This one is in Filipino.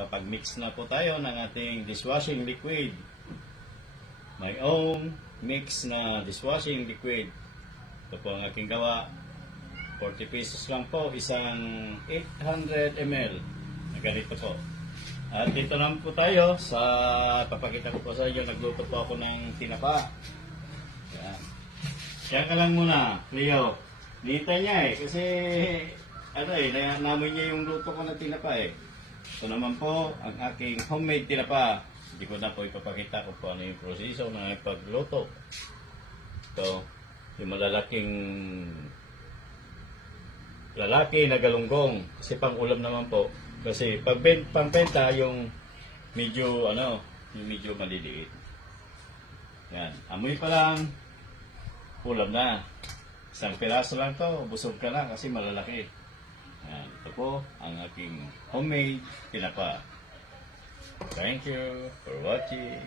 nakapag-mix na po tayo ng ating dishwashing liquid. My own mix na dishwashing liquid. Ito po ang aking gawa. 40 pesos lang po, isang 800 ml na ganito po. At dito naman po tayo sa, papakita ko po sa inyo, nagluto po ako ng tinapa. Yan. Siya ka lang muna, Leo. Nita niya kasi namoy niya yung luto ko ng tinapa Ito naman po ang aking homemade tinapa. Hindi ko na po ipapakita ko po ano yung proseso ng pagluto. Ito, yung malalaking lalaki na galunggong kasi pang ulam naman po kasi pag pambenta yung medyo yung medyo maliliit. Yan, amoy pa lang ulam na. Isang piraso lang to, busog ka na kasi malalaki. Yan, ito po ang aking homemade tinapa. Thank you for watching.